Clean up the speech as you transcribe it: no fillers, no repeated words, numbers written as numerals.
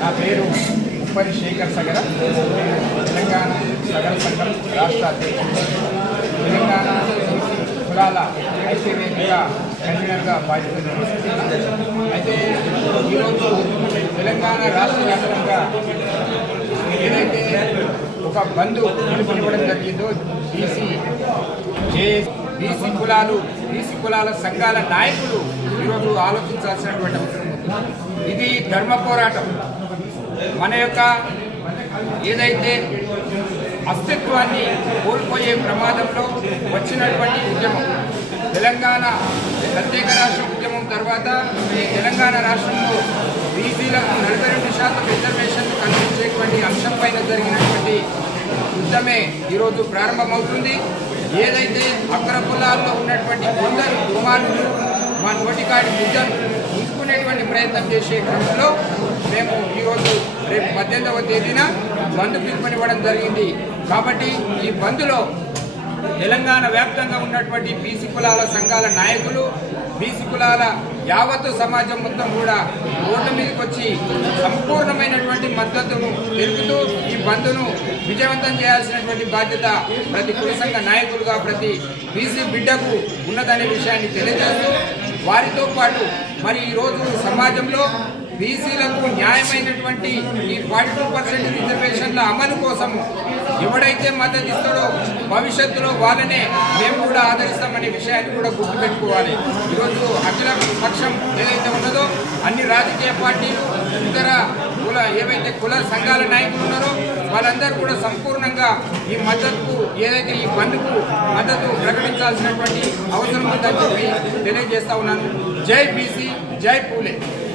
నా పేరు ఉప్పరి శేఖర్ సగర. తెలంగాణ సగర సంఘం రాష్ట్ర అధ్యక్షుడు. తెలంగాణ కులాల ఐక్యవేదిక కన్వీనర్గా బాధ్యత నిర్వహిస్తున్నాను. అయితే ఈరోజు తెలంగాణ రాష్ట్ర వ్యాప్తంగా ఏదైతే ఒక బంధు పిలుపునివ్వడం జరిగిందో బీసీ కులాల సంఘాల నాయకులు ఈరోజు ఆలోచించాల్సినటువంటి అవసరం ఉంది. ఇది ధర్మ పోరాటం. మన యొక్క ఏదైతే అస్తిత్వాన్ని కోల్పోయే ప్రమాదంలో వచ్చినటువంటి ఉద్యమం తెలంగాణ ప్రత్యేక రాష్ట్ర ఉద్యమం తర్వాత ఈ తెలంగాణ రాష్ట్రంలో బీసీలకు 42% రిజర్వేషన్లు కల్పించేటువంటి అంశం పైన జరిగినటువంటి యుద్ధమే ఈరోజు ప్రారంభమవుతుంది. ఏదైతే అగ్ర కులాల్లో ఉన్నటువంటి కొందరు కుమారులు మా నోటికాడి యుద్ధం ఉంచుకునేటువంటి ప్రయత్నం చేసే క్రమంలో మేము ఈరోజు రేపు 18వ తేదీన బంద్ పిలుపునివ్వడం జరిగింది. కాబట్టి ఈ బంద్లో తెలంగాణ వ్యాప్తంగా ఉన్నటువంటి బీసీ కులాల సంఘాల నాయకులు, బీసీ కులాల యావత్తు సమాజం మొత్తం కూడా రోడ్ల మీదకి వచ్చి సంపూర్ణమైనటువంటి మద్దతును తెలుపుతూ ఈ బంద్ను విజయవంతం చేయాల్సినటువంటి బాధ్యత ప్రతి కుల సంఘ నాయకులుగా ప్రతి బీసీ బిడ్డకు ఉన్నదనే విషయాన్ని తెలియజేస్తూ వారితో పాటు మరి ఈరోజు సమాజంలో బీసీలకు న్యాయమైనటువంటి ఈ 42% రిజర్వేషన్ల అమలు కోసము ఎవడైతే మద్దతు ఇస్తాడో భవిష్యత్తులో వాళ్ళనే మేము కూడా ఆదరిస్తామనే విషయాన్ని కూడా గుర్తుపెట్టుకోవాలి. ఈరోజు అఖిల పక్షం ఏదైతే ఉన్నదో అన్ని రాజకీయ పార్టీలు, ఇతర ఏవైతే కుల సంఘాల నాయకులు ఉన్నారో వాళ్ళందరూ కూడా సంపూర్ణంగా ఈ మద్దతుకు ఏదైతే ఈ బంద్కు మద్దతు ప్రకటించాల్సినటువంటి అవసరం ఉందని చెప్పి తెలియజేస్తా ఉన్నాను. జై బీసీ, జై పూలే.